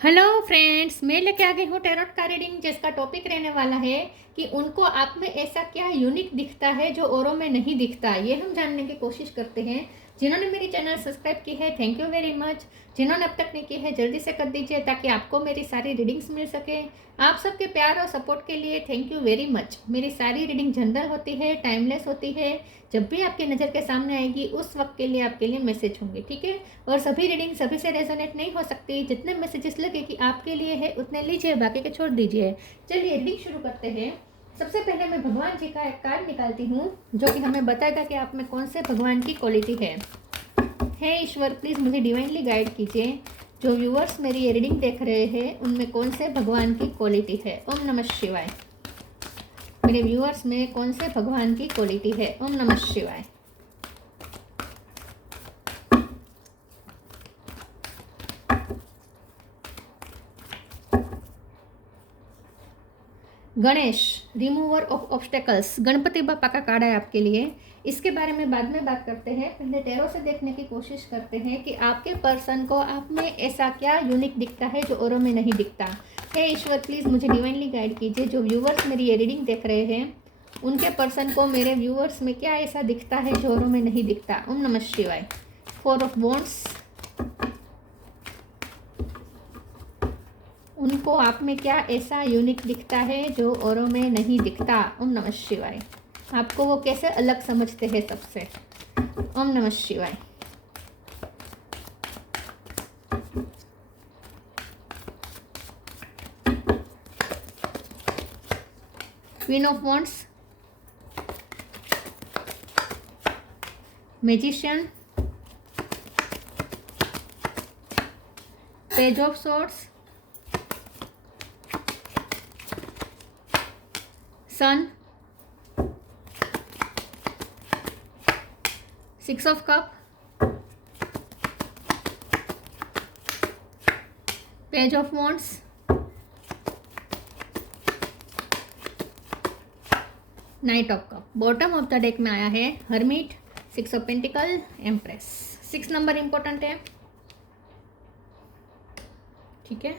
Hello friends, मैं लेके आ गई हूँ टैरोट का रीडिंग, जिसका टॉपिक रहने वाला है कि उनको आप में ऐसा क्या यूनिक दिखता है जो औरों में नहीं दिखता। ये हम जानने की कोशिश करते हैं। जिन्होंने मेरी चैनल सब्सक्राइब की है, थैंक यू वेरी मच। जिन्होंने अब तक नहीं की है, जल्दी से कर दीजिए ताकि आपको मेरी सारी रीडिंग्स मिल सके। आप सबके प्यार और सपोर्ट के लिए थैंक यू वेरी मच। मेरी सारी रीडिंग जनरल होती है, टाइमलेस होती है। जब भी आपकी नज़र के सामने आएगी उस वक्त के लिए आपके लिए मैसेज होंगे, ठीक है। और सभी रीडिंग सभी से रेजोनेट नहीं हो सकती। जितने मैसेजेस लगे कि आपके लिए है उतने लीजिए, बाकी के छोड़ दीजिए। चलिए रीडिंग शुरू करते हैं। सबसे पहले मैं भगवान जी का एक कार्ड निकालती हूँ जो कि हमें बताएगा कि आप में कौन से भगवान की क्वालिटी है। हे ईश्वर, प्लीज़ मुझे डिवाइनली गाइड कीजिए। जो व्यूअर्स मेरी ये रीडिंग देख रहे हैं उनमें कौन से भगवान की क्वालिटी है। ओम नमः शिवाय। मेरे व्यूअर्स में कौन से भगवान की क्वालिटी है। ओम नमः शिवाय। Ganesh, remover of obstacles. Ganpati बापा का कार्ड है आपके लिए। इसके बारे में बाद में बात करते हैं। पहले टैरो से देखने की कोशिश करते हैं कि आपके पर्सन को आप में ऐसा क्या यूनिक दिखता है जो औरों में नहीं दिखता। हे ईश्वर, प्लीज़ मुझे डिवाइनली गाइड कीजिए। जो व्यूवर्स मेरी ये रीडिंग देख रहे हैं उनके पर्सन को मेरे व्यूवर्स में क्या ऐसा दिखता है जो औरों में नहीं दिखता। ओम नमः शिवाय। 4 ऑफ वॉन्ड्स। उनको आप में क्या ऐसा यूनिक दिखता है जो औरों में नहीं दिखता। ओम नमः शिवाय। आपको वो कैसे अलग समझते हैं सबसे। ओम नमः शिवाय। Queen of wands, magician, page of swords, sun, 6 of cup, page of wands, knight of cup. Bottom of the deck में आया है hermit, 6 of pentacle, empress. 6 number important है, ठीक है।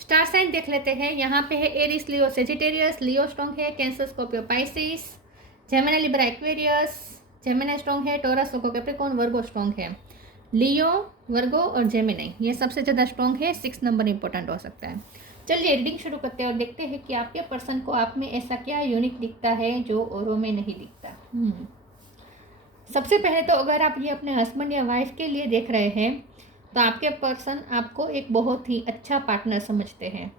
स्टार साइन देख लेते हैं। यहाँ पे है एरिस, लियो, सेजिटेरियस। लियो स्ट्रॉन्ग है, cancer, Scorpio, Pisces. Gemini, Libra, Aquarius. Gemini strong है, टॉरस, वर्गो, कैप्रिकॉर्न। वर्गो स्ट्रॉन्ग है। लियो, वर्गो और जेमिनी ये सबसे ज़्यादा स्ट्रॉन्ग है। 6 नंबर इंपॉर्टेंट हो सकता है। चलिए रीडिंग शुरू करते हैं और देखते हैं कि आपके पर्सन को आप में ऐसा क्या यूनिक दिखता है जो औरों में नहीं दिखता। सबसे पहले तो अगर आप ये अपने हस्बैंड या वाइफ के लिए देख रहे हैं तो आपके पर्सन आपको एक बहुत ही अच्छा पार्टनर समझते हैं।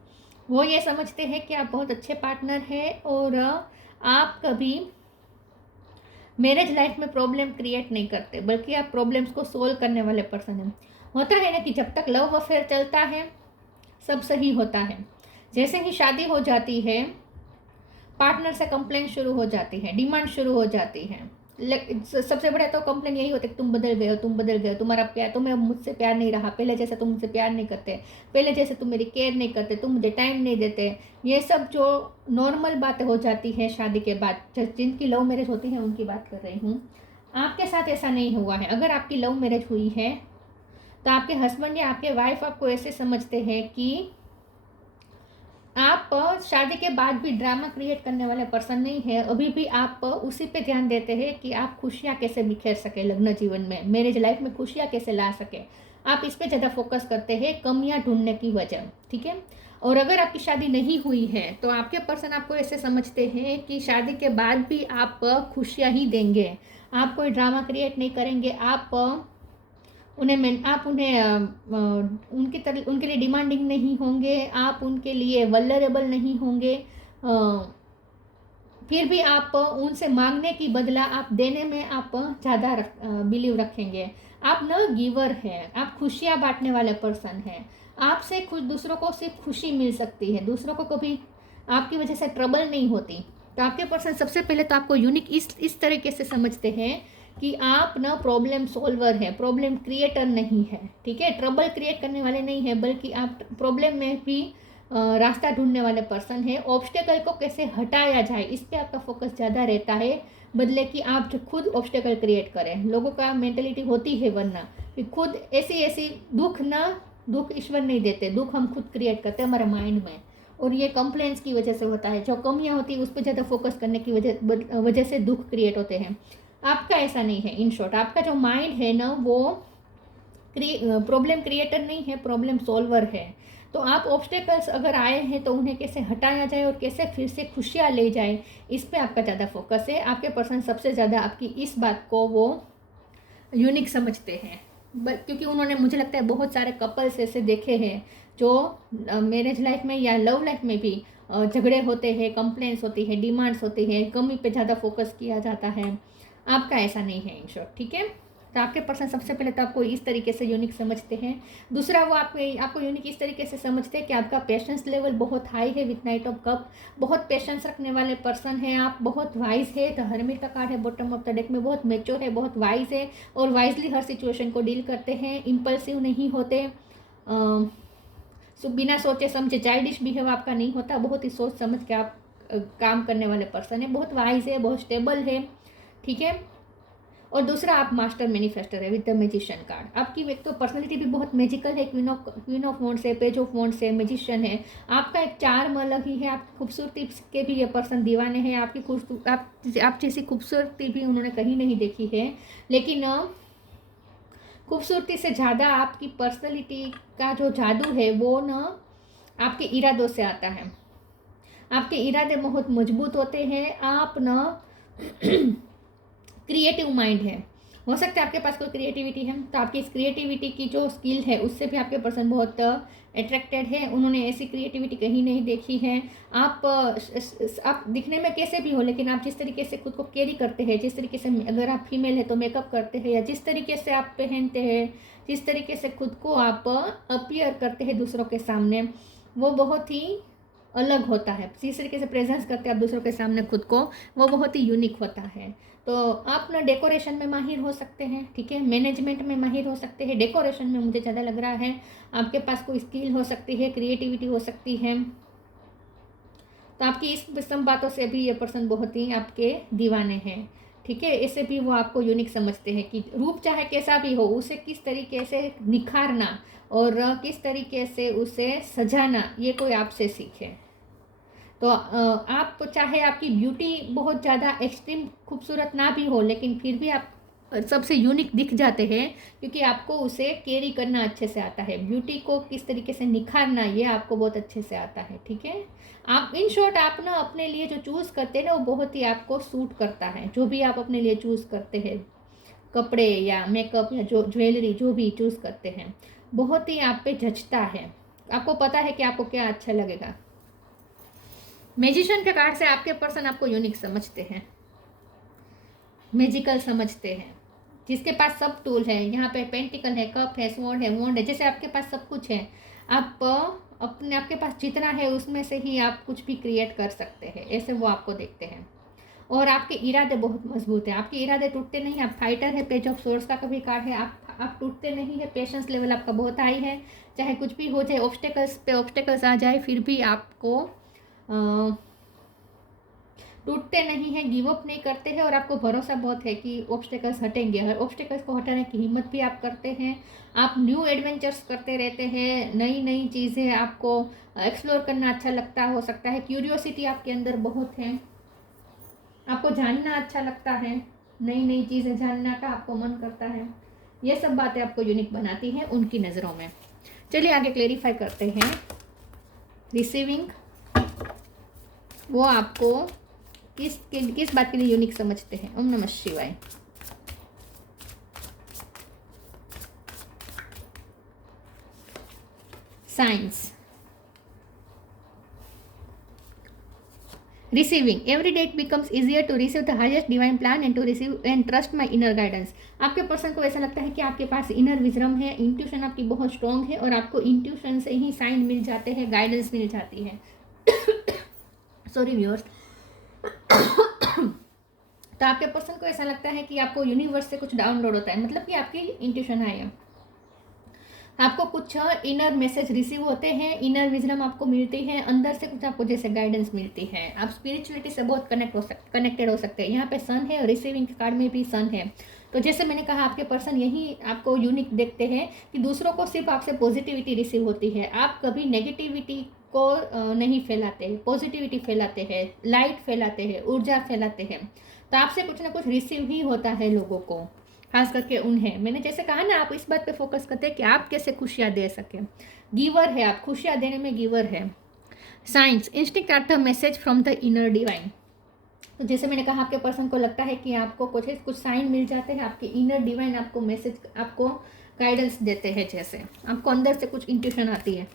वो ये समझते हैं कि आप बहुत अच्छे पार्टनर हैं और आप कभी मैरिज लाइफ में प्रॉब्लम क्रिएट नहीं करते, बल्कि आप प्रॉब्लम्स को सोल्व करने वाले पर्सन हैं। होता है ना कि जब तक लव अफेयर चलता है सब सही होता है। जैसे ही शादी हो जाती है पार्टनर से कंप्लेंट शुरू हो जाती है, डिमांड शुरू हो जाती है। सबसे बड़ा तो कंप्लेन यही होता है कि तुम बदल गए हो, तुम बदल गए हो, तुम्हारा प्यार, तुम्हें अब मुझसे प्यार नहीं रहा, पहले जैसे तुम मुझसे प्यार नहीं करते, पहले जैसे तुम मेरी केयर नहीं करते, तुम मुझे टाइम नहीं देते। ये सब जो नॉर्मल बातें हो जाती है शादी के बाद, जिनकी लव मैरिज होती है उनकी बात कर रही हूँ। आपके साथ ऐसा नहीं हुआ है। अगर आपकी लव मैरिज हुई है तो आपके हस्बैंड या आपके वाइफ आपको ऐसे समझते हैं कि आप शादी के बाद भी ड्रामा क्रिएट करने वाले पर्सन नहीं है। अभी भी आप उसी पे ध्यान देते हैं कि आप खुशियाँ कैसे बिखेर सके लग्न जीवन में, मैरिज लाइफ में खुशियाँ कैसे ला सके। आप इस पे ज़्यादा फोकस करते हैं कमियाँ ढूंढने की वजह, ठीक है। और अगर आपकी शादी नहीं हुई है तो आपके पर्सन आपको ऐसे समझते हैं कि शादी के बाद भी आप खुशियाँ ही देंगे, आप कोई ड्रामा क्रिएट नहीं करेंगे। आप उनके लिए डिमांडिंग नहीं होंगे, आप उनके लिए वल्नरेबल नहीं होंगे। फिर भी आप उनसे मांगने की बदला आप देने में आप ज़्यादा बिलीव रखेंगे। आप न गिवर हैं, आप खुशियाँ बांटने वाले पर्सन हैं। आपसे खुद दूसरों को सिर्फ खुशी मिल सकती है, दूसरों को कभी आपकी वजह से ट्रबल नहीं होती। तो आपके पर्सन सबसे पहले तो आपको यूनिक इस तरीके से समझते हैं कि आप ना प्रॉब्लम सॉल्वर है, प्रॉब्लम क्रिएटर नहीं है, ठीक है। ट्रबल क्रिएट करने वाले नहीं है, बल्कि आप प्रॉब्लम में भी रास्ता ढूंढने वाले पर्सन है। ऑब्स्टेकल को कैसे हटाया जाए इस पे आपका फोकस ज़्यादा रहता है। बदले कि आप जो खुद ऑब्स्टेकल क्रिएट करें। लोगों का मेंटेलिटी होती है वरना कि खुद ऐसी दुख ईश्वर नहीं देते, दुख हम खुद क्रिएट करते हैं हमारे माइंड में, और ये कंप्लेंट्स की वजह से होता है। जो कमियां होती है उस पर ज़्यादा फोकस करने की वजह से दुख क्रिएट होते हैं। आपका ऐसा नहीं है। इन शॉर्ट, आपका जो माइंड है ना, वो प्रॉब्लम क्रिएटर नहीं है, प्रॉब्लम सॉल्वर है। तो आप ऑब्स्टेकल्स अगर आए हैं तो उन्हें कैसे हटाया जाए और कैसे फिर से खुशियाँ ले जाए, इस पे आपका ज़्यादा फोकस है। आपके पर्सन सबसे ज़्यादा आपकी इस बात को वो यूनिक समझते हैं, क्योंकि उन्होंने, मुझे लगता है, बहुत सारे कपल्स ऐसे देखे हैं जो मैरिज लाइफ में या लव लाइफ में भी झगड़े होते हैं, कंप्लेंट्स होती है, डिमांड्स होती है, कमी पे ज़्यादा फोकस किया जाता है। आपका ऐसा नहीं है इन शॉर्ट, ठीक है। तो आपके पर्सन सबसे पहले तो आपको इस तरीके से यूनिक समझते हैं। दूसरा, वो आपको यूनिक इस तरीके से समझते हैं कि आपका पेशेंस लेवल बहुत हाई है विथ नाइट ऑफ कप। बहुत पेशेंस रखने वाले पर्सन हैं आप, बहुत वाइज है। तो हर्मिट का कार्ड है बॉटम ऑफ द डेक में, बहुत मेच्योर है, बहुत वाइज है और वाइजली हर सिचुएशन को डील करते हैं। इम्पल्सिव नहीं होते, बिना सोचे समझे चाइल्डिश बिहेव आपका नहीं होता। बहुत ही सोच समझ के आप काम करने वाले पर्सन है, बहुत वाइज है, बहुत स्टेबल है, ठीक है। और दूसरा, आप मास्टर मैनिफेस्टर है विद द मैजिशियन कार्ड। आपकी एक तो पर्सनैलिटी भी बहुत मैजिकल है, क्वीन ऑफ वॉन्ड्स है, पेज ऑफ वॉन्ड्स है, मैजिशियन है। आपका एक चार्म अलग ही है, आपकी खूबसूरती के भी ये पर्सन दीवाने हैं। आपकी आप जैसी खूबसूरती भी उन्होंने कहीं नहीं देखी है। लेकिन खूबसूरती से ज़्यादा आपकी पर्सनैलिटी का जो जादू है वो न आपके इरादों से आता है। आपके इरादे बहुत मजबूत होते हैं। आप न क्रिएटिव माइंड है। हो सकता है आपके पास कोई क्रिएटिविटी है, तो आपकी इस क्रिएटिविटी की जो स्किल है उससे भी आपके पर्सन बहुत अट्रैक्टेड है। उन्होंने ऐसी क्रिएटिविटी कहीं नहीं देखी है। आप दिखने में कैसे भी हो, लेकिन आप जिस तरीके से खुद को कैरी करते हैं, जिस तरीके से, अगर आप फीमेल है तो मेकअप करते हैं, या जिस तरीके से आप पहनते हैं, जिस तरीके से खुद को आप अपीयर करते हैं दूसरों के सामने, वो बहुत ही अलग होता है। जिस तरीके से प्रेजेंस करते हैं आप दूसरों के सामने खुद को, वो बहुत ही यूनिक होता है। तो आप ना डेकोरेशन में माहिर हो सकते हैं, ठीक है, मैनेजमेंट में माहिर हो सकते हैं। डेकोरेशन में मुझे ज़्यादा लग रहा है आपके पास कोई स्किल हो सकती है, क्रिएटिविटी हो सकती है। तो आपकी इस सब बातों से भी ये पर्सन बहुत ही आपके दीवाने हैं, ठीक है। इससे भी वो आपको यूनिक समझते हैं कि रूप चाहे कैसा भी हो, उसे किस तरीके से निखारना और किस तरीके से उसे सजाना, ये कोई आपसे सीखे। तो आप चाहे आपकी ब्यूटी बहुत ज़्यादा एक्सट्रीम खूबसूरत ना भी हो, लेकिन फिर भी आप सबसे यूनिक दिख जाते हैं, क्योंकि आपको उसे कैरी करना अच्छे से आता है। ब्यूटी को किस तरीके से निखारना, ये आपको बहुत अच्छे से आता है, ठीक है। आप, इन शॉर्ट, आप ना अपने लिए जो चूज़ करते हैं ना, वो बहुत ही आपको सूट करता है। जो भी आप अपने लिए चूज़ करते हैं, कपड़े या मेकअप या जो ज्वेलरी जो भी चूज़ करते हैं, बहुत ही आप पे जचता है। आपको पता है कि आपको क्या अच्छा लगेगा। मैजिशियन के कार्ड से आपके पर्सन आपको यूनिक समझते हैं, मैजिकल समझते हैं, जिसके पास सब टूल है। यहाँ पे पेंटिकल है, कप है, स्वॉर्ड है, वॉन्ड है, जैसे आपके पास सब कुछ है। आप आपके पास जितना है उसमें से ही आप कुछ भी क्रिएट कर सकते हैं, ऐसे वो आपको देखते हैं। और आपके इरादे बहुत मजबूत है, आपके इरादे टूटते नहीं। आप फाइटर है, पेज ऑफ सोर्ड्स का कभी कार्ड है, आप टूटते नहीं है। पेशेंस लेवल आपका बहुत हाई है, चाहे कुछ भी हो जाए, ऑब्स्टेकल्स पे ऑब्स्टेकल्स आ जाए, फिर भी आपको टूटते नहीं हैं, गिव अप नहीं करते हैं। और आपको भरोसा बहुत है कि ऑब्स्टेकल्स हटेंगे। हर ऑब्स्टेकल्स को हटाने की हिम्मत भी आप करते हैं। आप न्यू एडवेंचर्स करते रहते हैं, नई नई चीज़ें आपको एक्सप्लोर करना अच्छा लगता हो सकता है। क्यूरियोसिटी आपके अंदर बहुत है, आपको जानना अच्छा लगता है, नई नई चीज़ें जानना का आपको मन करता है। ये सब बातें आपको यूनिक बनाती हैं उनकी नज़रों में। चलिए आगे क्लेरिफाई करते हैं। रिसीविंग, वो आपको किस बात के लिए यूनिक समझते हैं। ओम नमः शिवाय। Signs, receiving, every day it becomes easier to receive the highest divine plan and to receive and trust my inner guidance. आपके पर्सन को ऐसा लगता है कि आपके पास इनर विजडम है, इंट्यूशन आपकी बहुत स्ट्रॉन्ग है, और आपको इंट्यूशन से ही साइन मिल जाते हैं, गाइडेंस मिल जाती है। Sorry viewers. तो आपके पर्सन को ऐसा लगता है कि आपको यूनिवर्स से कुछ डाउनलोड होता है, मतलब कि आपकी इंट्यूशन है। आपको कुछ इनर मैसेज रिसीव होते हैं, इनर विजडम आपको मिलती है, अंदर से कुछ आपको जैसे गाइडेंस मिलती है। आप स्पिरिचुअलिटी से बहुत कनेक्टेड हो सकते हैं। यहाँ पे सन है और रिसीविंग कार्ड में भी सन है। तो जैसे मैंने कहा, आपके पर्सन यही आपको यूनिक देखते हैं कि दूसरों को सिर्फ आपसे पॉजिटिविटी रिसीव होती है। आप कभी नेगेटिविटी को नहीं फैलाते, पॉजिटिविटी फैलाते हैं, लाइट फैलाते हैं, ऊर्जा फैलाते हैं। तो आपसे कुछ ना कुछ रिसीव ही होता है लोगों को, खास करके उन्हें। मैंने जैसे कहा ना, आप इस बात पे फोकस करते हैं कि आप कैसे खुशियाँ दे सकें। गिवर है आप, खुशियाँ देने में गिवर है। Signs, instinct are the message from the inner divine. तो जैसे मैंने कहा, आपके पर्सन को लगता है कि आपको कुछ साइन मिल जाते हैं, आपके इनर डिवाइन आपको मैसेज, आपको गाइडेंस देते हैं। जैसे आपको अंदर से कुछ इंट्यूशन आती है।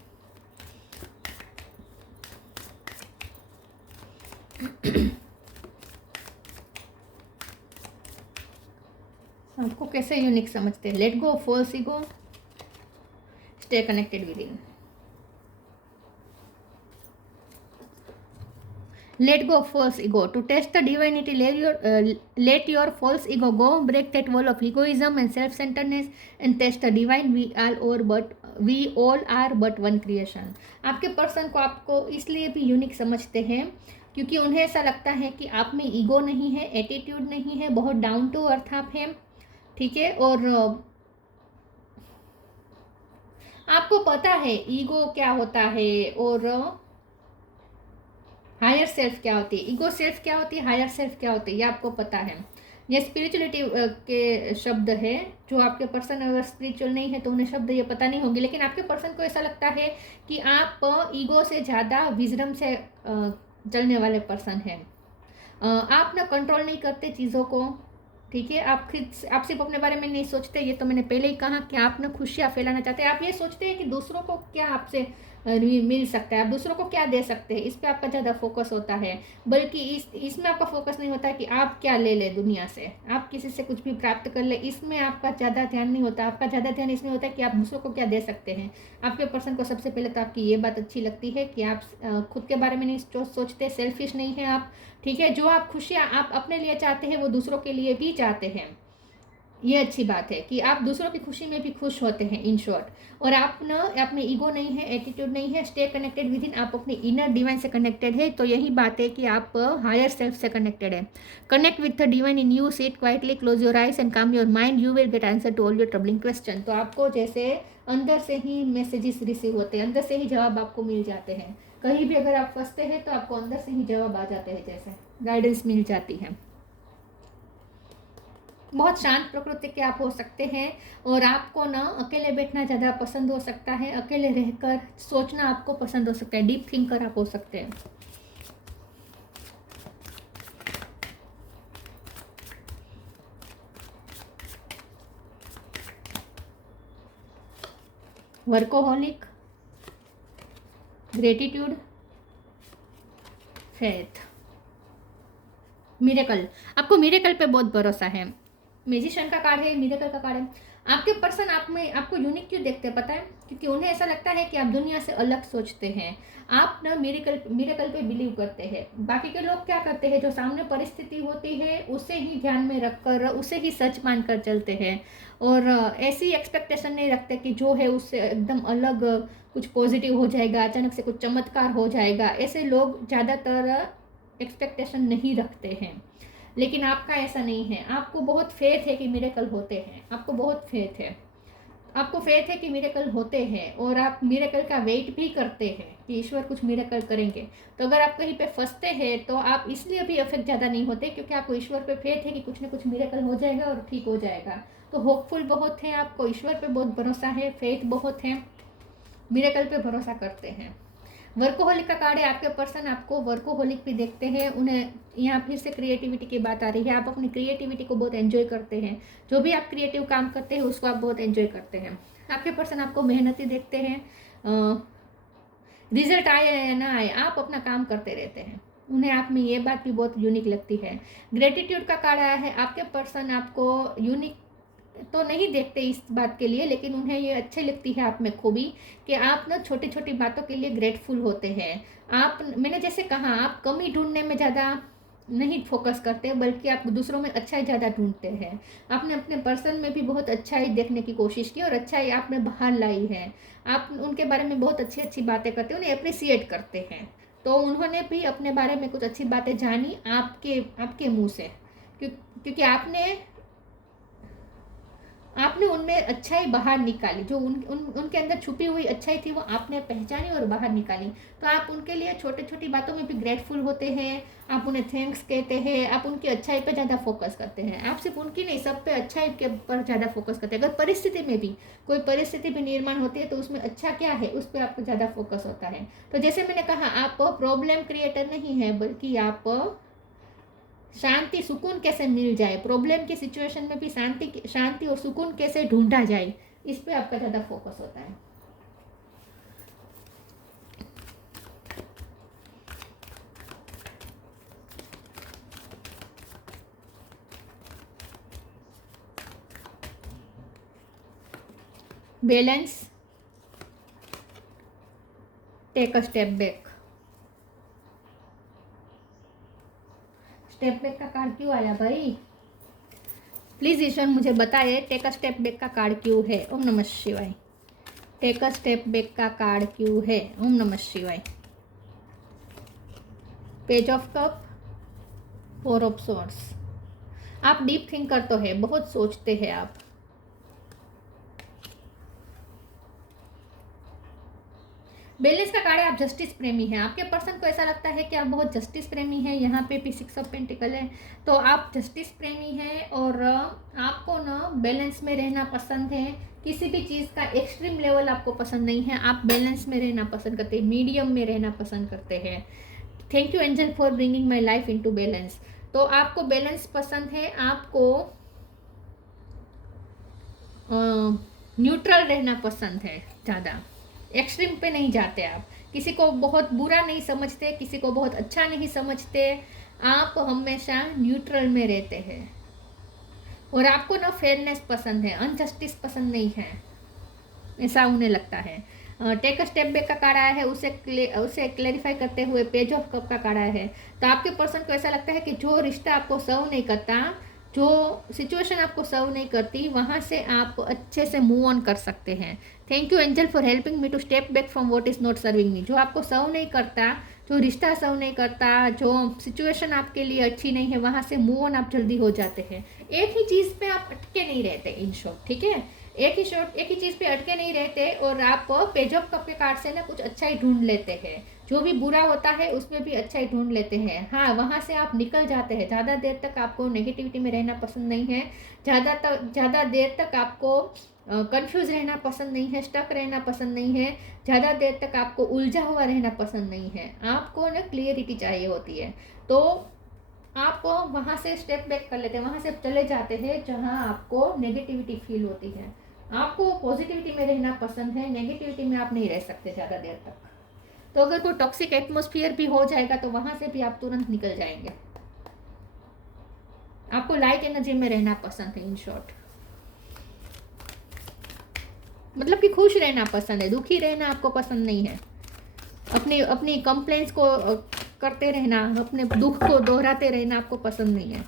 आपको कैसे यूनिक समझते हैं। Let go false ego, stay connected within. Let go false ego. To test the divinity, let your false ego go. Break that wall of egoism and self-centeredness and test the divine. We all are but one creation. आपके person को आपको इसलिए भी unique समझते हैं क्योंकि उन्हें ऐसा लगता है कि आप में ईगो नहीं है, एटीट्यूड नहीं है, बहुत डाउन टू अर्थ आप हैं, ठीक है। और आपको पता है ईगो क्या होता है और हायर सेल्फ क्या होती है। ईगो सेल्फ क्या होती है, हायर सेल्फ क्या होती है, ये आपको पता है। ये स्पिरिचुअलिटी के शब्द है। जो आपके पर्सन अगर स्पिरिचुअल नहीं है तो उन्हें शब्द ये पता नहीं होंगे, लेकिन आपके पर्सन को ऐसा लगता है कि आप ईगो से ज़्यादा विजडम से चलने वाले पर्सन हैं। आप ना कंट्रोल नहीं करते चीज़ों को, ठीक है। आप सिर्फ अपने बारे में नहीं सोचते। ये तो मैंने पहले ही कहा कि आप ना खुशियाँ फैलाना चाहते हैं। आप ये सोचते हैं कि दूसरों को क्या आपसे मिल सकता है, आप दूसरों को क्या दे सकते हैं, इस पे आपका ज़्यादा फोकस होता है। बल्कि इसमें आपका फोकस नहीं होता कि आप क्या ले ले दुनिया से, आप किसी से कुछ भी प्राप्त कर ले, इसमें आपका ज़्यादा ध्यान नहीं होता। आपका ज़्यादा ध्यान इसमें होता है कि आप दूसरों को क्या दे सकते हैं। आपके पर्सन को सबसे पहले तो आपकी ये बात अच्छी लगती है कि आप खुद के बारे में नहीं सोचते, सेल्फिश नहीं है आप, ठीक है। जो आप खुशियाँ आप अपने लिए चाहते हैं वो दूसरों के लिए भी चाहते हैं। ये अच्छी बात है कि आप दूसरों की खुशी में भी खुश होते हैं, इन शॉर्ट। और आप ना, आप में ईगो नहीं है, एटीट्यूड नहीं है, स्टे कनेक्टेड विद इन। आप अपने इनर डिवाइन से कनेक्टेड है। तो यही बात है कि आप हायर सेल्फ से कनेक्टेड है। Connect with the divine in you, sit quietly, close your eyes and calm your mind, you will get answer to all your troubling question. तो आपको जैसे अंदर से ही मैसेजेस रिसीव होते हैं, अंदर से ही जवाब आपको मिल जाते हैं। कहीं भी अगर आप फंसते हैं तो आपको अंदर से ही जवाब आ जाते हैं, जैसे गाइडेंस मिल जाती है। बहुत शांत प्रकृति के आप हो सकते हैं और आपको ना अकेले बैठना ज़्यादा पसंद हो सकता है, अकेले रहकर सोचना आपको पसंद हो सकता है, डीप थिंकर आप हो सकते हैं। Workaholic, gratitude, faith, miracle. आपको मिरेकल पे बहुत भरोसा है। मैजिशियन का कार्ड है, मिरेकल का कार्ड है। आपके पर्सन आप में आपको यूनिक क्यों देखते हैं पता है? क्योंकि उन्हें ऐसा लगता है कि आप दुनिया से अलग सोचते हैं। आप ना मिरेकल पे बिलीव करते हैं। बाकी के लोग क्या करते हैं, जो सामने परिस्थिति होती है उसे ही ध्यान में रखकर उसे ही सच मानकर चलते हैं और ऐसी एक्सपेक्टेशन नहीं रखते कि जो है उससे एकदम अलग कुछ पॉजिटिव हो जाएगा, अचानक से कुछ चमत्कार हो जाएगा। ऐसे लोग ज़्यादातर एक्सपेक्टेशन नहीं रखते हैं। लेकिन आपका ऐसा नहीं है। आपको बहुत फेथ है कि मिरेकल होते हैं, आपको बहुत फेथ है, आपको फेथ है कि मिरेकल होते हैं और आप मिरेकल का वेट भी करते हैं कि ईश्वर कुछ मिरेकल करेंगे। तो अगर आप कहीं पे फंसते हैं तो आप इसलिए भी अफेक्ट ज़्यादा नहीं होते क्योंकि आपको ईश्वर पे फेथ है कि कुछ ना कुछ मिरेकल हो जाएगा और ठीक हो जाएगा। तो होपफुल बहुत है, आपको ईश्वर पे बहुत भरोसा है, फेथ बहुत है, मिरेकल पे भरोसा करते हैं। वर्कोहोलिक का कार्ड है। आपके पर्सन आपको वर्कोहोलिक भी देखते हैं। उन्हें यहाँ फिर से क्रिएटिविटी की बात आ रही है। आप अपनी क्रिएटिविटी को बहुत एंजॉय करते हैं। जो भी आप क्रिएटिव काम करते हैं उसको आप बहुत एंजॉय करते हैं। आपके पर्सन आपको मेहनती देखते हैं। रिजल्ट आए या ना आए आप अपना काम करते रहते हैं। उन्हें आप में ये बात भी बहुत यूनिक लगती है। ग्रेटिट्यूड का कार्ड आया है। आपके पर्सन आपको यूनिक तो नहीं देखते इस बात के लिए, लेकिन उन्हें ये अच्छी लगती है आप में खूबी कि आप ना छोटी छोटी बातों के लिए ग्रेटफुल होते हैं। आप, मैंने जैसे कहा, आप कमी ढूंढने में ज़्यादा नहीं फोकस करते, बल्कि आप दूसरों में अच्छाई ज़्यादा ढूंढते हैं। आपने अपने पर्सन में भी बहुत अच्छाई देखने की कोशिश की और अच्छाई आपने बाहर लाई है। आप उनके बारे में बहुत अच्छी अच्छी बातें करते हैं, उन्हें अप्रिसिएट करते हैं। तो उन्होंने भी अपने बारे में कुछ अच्छी बातें जानी आपके आपके मुंह से, क्योंकि आपने आपने उनमें अच्छाई बाहर निकाली। जो उनके अंदर छुपी हुई अच्छाई थी वो आपने पहचानी और बाहर निकाली। तो आप उनके लिए छोटी छोटी बातों में भी ग्रेटफुल होते हैं, आप उन्हें थैंक्स कहते हैं, आप उनकी अच्छाई पर ज़्यादा फोकस करते हैं। आप सिर्फ उनकी नहीं, सब पे अच्छाई के पर ज़्यादा फोकस करते हैं। अगर परिस्थिति में भी कोई परिस्थिति भी निर्माण होती है तो उसमें अच्छा क्या है उस पर आपको ज़्यादा फोकस होता है। तो जैसे मैंने कहा, आप प्रॉब्लम क्रिएटर नहीं है, बल्कि आप शांति सुकून कैसे मिल जाए, प्रॉब्लम की सिचुएशन में भी शांति और सुकून कैसे ढूंढा जाए, इस पे आपका ज़्यादा फोकस होता है। Balance, take a step back. Step back का कार्ड क्यों आया भाई? प्लीज ईश्वर मुझे बताइए, टेक अ स्टेप बैक का कार्ड क्यों है? ओम नमः शिवाय। टेक अ स्टेप बैक का कार्ड क्यों है? ओम नमः शिवाय। Page of cup, four of swords. आप डीप थिंकर तो है, बहुत सोचते हैं आप। बैलेंस का कार्ड है, आप जस्टिस प्रेमी हैं। आपके पर्सन को ऐसा लगता है कि आप बहुत जस्टिस प्रेमी हैं। यहाँ पे भी 6 ऑफ पेंटिकल है, तो आप जस्टिस प्रेमी हैं और आपको ना बैलेंस में रहना पसंद है। किसी भी चीज़ का एक्सट्रीम लेवल आपको पसंद नहीं है, आप बैलेंस में रहना पसंद करते हैं, मीडियम में रहना पसंद करते हैं। Thank you angel for bringing my life into balance. तो आपको बैलेंस पसंद है, आपको न्यूट्रल रहना पसंद है, ज़्यादा एक्सट्रीम पे नहीं जाते आप। किसी को बहुत बुरा नहीं समझते, किसी को बहुत अच्छा नहीं समझते, आप हमेशा न्यूट्रल में रहते हैं। और आपको ना फेयरनेस पसंद है, अनजस्टिस पसंद नहीं है, ऐसा उन्हें लगता है। टेक अ स्टेप बैक का कार्ड आया है, उसे क्लेरिफाई करते हुए पेज ऑफ कप का कार्ड आया है। तो आपके पर्सन को ऐसा लगता है कि जो रिश्ता आपको सर्व नहीं करता, जो सिचुएशन आपको सर्व नहीं करती, वहाँ से आप अच्छे से मूव ऑन कर सकते हैं। Thank you angel for helping me to step back from what is not serving me. जो आपको सर्व नहीं करता, जो रिश्ता सर्व नहीं करता, जो सिचुएशन आपके लिए अच्छी नहीं है, वहाँ से मूव ऑन आप जल्दी हो जाते हैं। एक ही चीज़ पे आप अटके नहीं रहते, इन शॉर्ट, ठीक है। एक ही चीज़ पे अटके नहीं रहते और आप पेज ऑफ कप के कार्ड से ना कुछ अच्छा ही ढूंढ लेते हैं। जो भी बुरा होता है उसमें भी अच्छा ही ढूंढ लेते हैं। हाँ, वहाँ से आप निकल जाते हैं। ज़्यादा देर तक आपको नेगेटिविटी में रहना पसंद नहीं है, ज़्यादा देर तक आपको कंफ्यूज रहना पसंद नहीं है, स्टक रहना पसंद नहीं है, ज़्यादा देर तक आपको उलझा हुआ रहना पसंद नहीं है। आपको ना क्लियरिटी चाहिए होती है। तो आप वहाँ से स्टेप बैक कर लेते हैं, वहाँ से चले जाते हैं जहाँ आपको नेगेटिविटी फील होती है। आपको पॉजिटिविटी में रहना पसंद है, नेगेटिविटी में आप नहीं रह सकते ज़्यादा देर तक। तो अगर कोई टॉक्सिक एटमॉस्फेयर भी हो जाएगा तो वहाँ से भी आप तुरंत निकल जाएंगे। आपको लाइट एनर्जी में रहना पसंद है, इन शॉर्ट मतलब कि खुश रहना पसंद है, दुखी रहना आपको पसंद नहीं है। अपनी कंप्लेंट्स को करते रहना, अपने दुख को दोहराते रहना आपको पसंद नहीं है।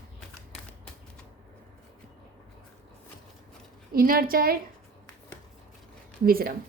Inner child, wisdom.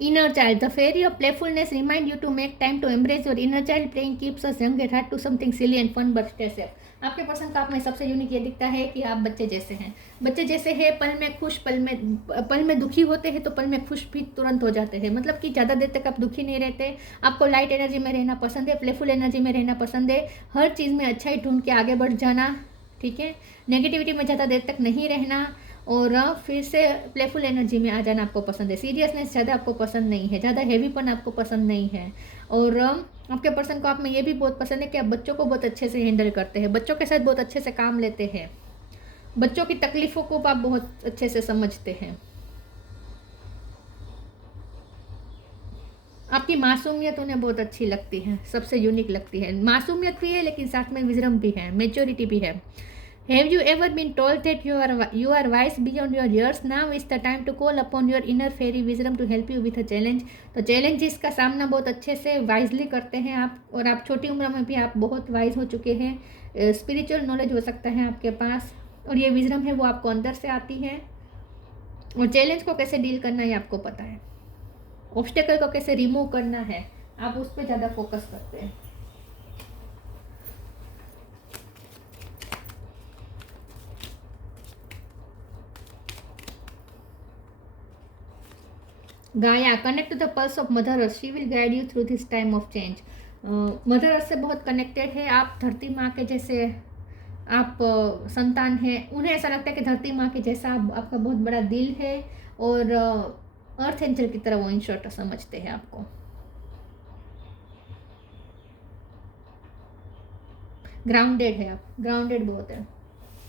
Inner child, the fairy of playfulness remind you to make time to embrace your inner child. Playing keeps us young at heart to something silly and fun but stay safe. आपके person का आप में सबसे unique ये दिखता है कि आप बच्चे जैसे हैं। बच्चे जैसे हैं, पल में खुश, पल में दुखी होते हैं तो पल में खुश भी तुरंत हो जाते हैं। मतलब कि ज़्यादा देर तक आप दुखी नहीं रहते। आपको लाइट एनर्जी में रहना पसंद है, प्लेफुल एनर्जी में रहना पसंद है, हर चीज़ में अच्छाई ढूंढ के आगे बढ़ जाना, ठीक है। नेगेटिविटी में ज़्यादा देर तक नहीं रहना और फिर से प्लेफुल एनर्जी में आ जाना आपको पसंद है। सीरियसनेस ज़्यादा आपको पसंद नहीं है, ज़्यादा हैवीपन आपको पसंद नहीं है। और आपके पर्सन को आप में ये भी बहुत पसंद है कि आप बच्चों को बहुत अच्छे से हैंडल करते हैं, बच्चों के साथ बहुत अच्छे से काम लेते हैं, बच्चों की तकलीफ़ों को आप बहुत अच्छे से समझते हैं। आपकी मासूमियत उन्हें बहुत अच्छी लगती है, सबसे यूनिक लगती है। मासूमियत भी है लेकिन साथ में विजडम भी है, मेच्योरिटी भी है। Have you ever been told that you are wise beyond your years? Now is the time to call upon your inner fairy wisdom to help you with a challenge. तो challenges का सामना बहुत अच्छे से wisely करते हैं आप, और आप छोटी उम्र में भी आप बहुत वाइज हो चुके हैं। स्पिरिचुअल नॉलेज हो सकता है आपके पास, और ये विजडम है वो आपको अंदर से आती है, और चैलेंज को कैसे डील करना है आपको पता है, ऑब्स्टेकल को कैसे रिमूव करना है, आप उस पर ज़्यादा फोकस करते हैं। Gaia, connect to the pulse of mother earth, she will guide you through this time of change. Mother earth से बहुत कनेक्टेड है आप, धरती माँ के जैसे आप संतान हैं। उन्हें ऐसा लगता है कि धरती माँ के जैसा आपका बहुत बड़ा दिल है, और अर्थ एंजल की तरह वो इंशॉर्ट समझते हैं आपको। ग्राउंडेड है आप, ग्राउंडेड बहुत है,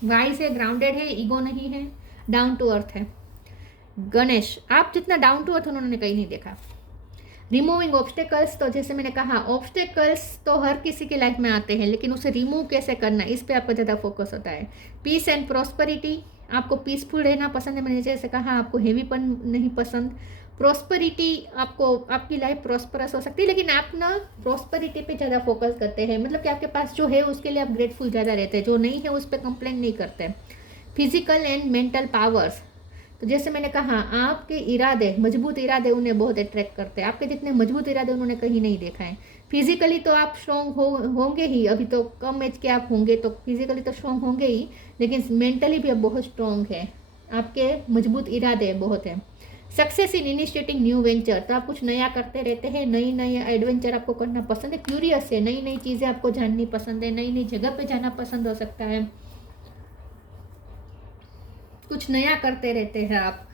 वाइज है, ग्राउंडेड है, ईगो नहीं है, डाउन टू अर्थ है। गणेश, आप जितना डाउन टू अर्थ उन्होंने कहीं नहीं देखा। रिमूविंग ऑब्स्टेकल्स, तो जैसे मैंने कहा ऑब्स्टेकल्स तो हर किसी की लाइफ में आते हैं, लेकिन उसे रिमूव कैसे करना इस पे आपका ज़्यादा फोकस होता है। पीस एंड प्रॉस्पेरिटी, आपको पीसफुल रहना पसंद है, मैंने जैसे कहा आपको हेवीपन नहीं पसंद। प्रॉस्पेरिटी, आपको आपकी लाइफ प्रॉस्परस हो सकती है, लेकिन आप ना प्रॉस्पेरिटी पे ज़्यादा फोकस करते हैं, मतलब कि आपके पास जो है उसके लिए आप ग्रेटफुल ज़्यादा रहते हैं, जो नहीं है उस पर कंप्लेन नहीं करते। फिजिकल एंड मेंटल पावर्स, तो जैसे मैंने कहा आपके इरादे, मजबूत इरादे उन्हें बहुत अट्रैक्ट करते हैं, आपके जितने मजबूत इरादे उन्होंने कहीं नहीं देखा है। फिजिकली तो आप स्ट्रॉन्ग होंगे ही, अभी तो कम एज के आप होंगे तो फिजिकली तो स्ट्रॉन्ग होंगे ही, लेकिन मेंटली भी आप बहुत स्ट्रॉन्ग है, आपके मजबूत इरादे बहुत हैं। Success in initiating new venture, तो आप कुछ नया करते रहते हैं, नई नई एडवेंचर आपको करना पसंद है, क्यूरियस है, नई नई चीज़ें आपको जाननी पसंद है, नई नई जगह पे जाना पसंद हो सकता है, कुछ नया करते रहते हैं आप।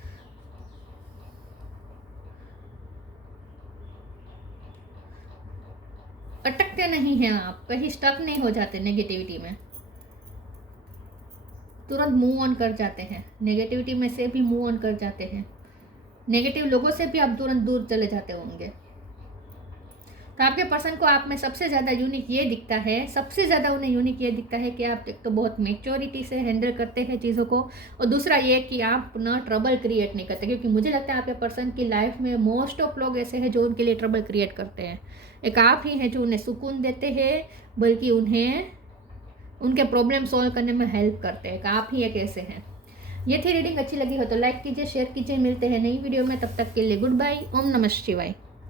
अटकते नहीं हैं आप, कहीं स्टक नहीं हो जाते नेगेटिविटी में, तुरंत मूव ऑन कर जाते हैं, नेगेटिविटी में से भी मूव ऑन कर जाते हैं, नेगेटिव लोगों से भी आप तुरंत दूर चले जाते होंगे। तो आपके पर्सन को आप में सबसे ज़्यादा यूनिक ये दिखता है, सबसे ज़्यादा उन्हें यूनिक ये दिखता है कि आप एक तो बहुत मैच्योरिटी से हैंडल करते हैं चीज़ों को, और दूसरा ये कि आप ना ट्रबल क्रिएट नहीं करते, क्योंकि मुझे लगता है आपके पर्सन की लाइफ में मोस्ट ऑफ लोग ऐसे हैं जो उनके लिए ट्रबल क्रिएट करते हैं। एक आप ही हैं जो उन्हें सुकून देते हैं, बल्कि उन्हें उनके प्रॉब्लम सॉल्व करने में हेल्प करते हैं, आप ही एक ऐसे हैं। ये थी रीडिंग, अच्छी लगी हो तो लाइक कीजिए, शेयर कीजिए, मिलते हैं नई वीडियो में, तब तक के लिए गुड बाय, ओम नमः शिवाय।